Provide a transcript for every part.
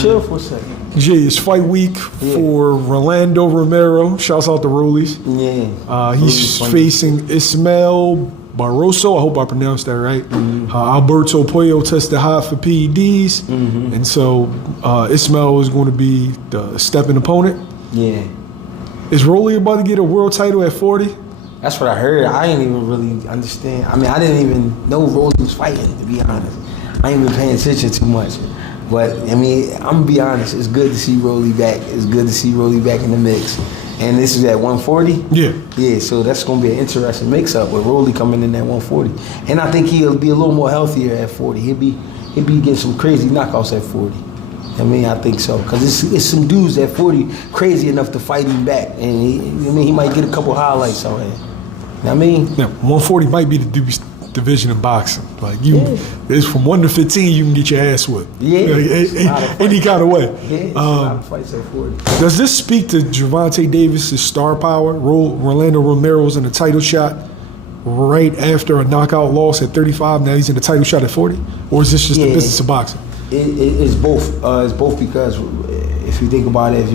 chill for a second. Jay, it's fight week for Rolando Romero. Shouts out to Rollies. Yeah. He's facing Ismael Barroso. I hope I pronounced that right. Alberto Pollo tested high for PEDs. And so Ismael is going to be the stepping opponent. Yeah. Is Rolly about to get a world title at 40? That's what I heard. I didn't even really understand. I mean, I didn't even know Rolly was fighting, to be honest. I ain't been paying attention too much. But, I mean, I'm going to be honest. It's good to see Rolly back. It's good to see Rolly back in the mix. And this is at 140? Yeah. Yeah, so that's going to be an interesting mix-up with Rolly coming in at 140. And I think he'll be a little more healthier at 40. He'll be getting some crazy knockouts at 40. I mean, I think so. Because it's some dudes at 40 crazy enough to fight him back. And, he might get a couple highlights out here. You know what I mean? Yeah, 140 might be the division in boxing. Like, it's from 1 to 15, you can get your ass whipped. Yeah. Any kind of way. Yeah, it's a lot of fights at 40. Does this speak to Gervonta Davis's star power? Rolando Romero's in a title shot right after a knockout loss at 35. Now he's in a title shot at 40? Or is this just the business of boxing? It's both. It's both because if you think about it,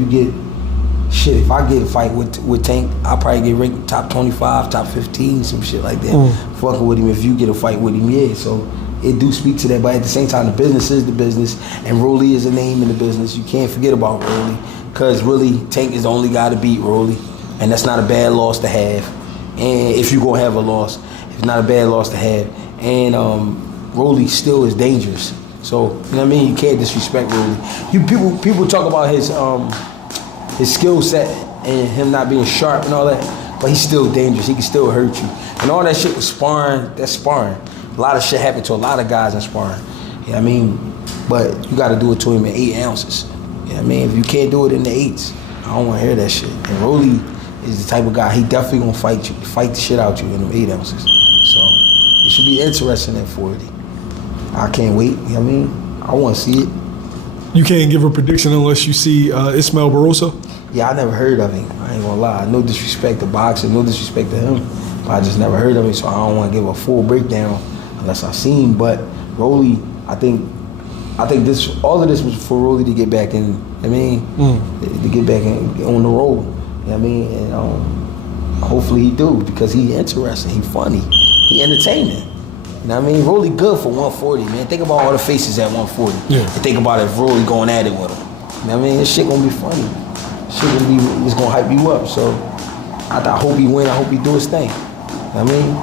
if I get a fight with Tank, I'll probably get ranked top 25, top 15, some shit like that. Fucking with him. If you get a fight with him, so it do speak to that. But at the same time, the business is the business, and Rolly is a name in the business. You can't forget about Rolly, because really Tank is the only guy to beat Rolly, and that's not a bad loss to have. And if you're gonna have a loss, it's not a bad loss to have. And Rolly still is dangerous. So, you know what I mean? You can't disrespect Rolly. People talk about his skill set and him not being sharp and all that, but he's still dangerous. He can still hurt you. And all that shit was sparring, that's sparring. A lot of shit happened to a lot of guys in sparring. You know what I mean? But you gotta do it to him in 8 ounces. You know what I mean? If you can't do it in the 8s, I don't wanna hear that shit. And Rolly is the type of guy, he definitely gonna fight the shit out you in them 8 ounces. So, it should be interesting at 40. I can't wait, you know what I mean? I wanna see it. You can't give a prediction unless you see Ismael Barroso? Yeah, I never heard of him. I ain't gonna lie. No disrespect to boxing, no disrespect to him. But I just never heard of him, so I don't want to give a full breakdown unless I see him. But Rolly, I think all of this was for Rolly to get back in. I mean, to get back on the road. You know what I mean? And hopefully he do, because he interesting, he funny, he entertaining. You know what I mean? Rolly good for 140, man. Think about all the faces at 140. Yeah. And think about if Rolly going at it with him. You know what I mean? This shit gonna be funny. It's gonna hype you up. So I hope he win. I hope he do his thing. You know what I mean?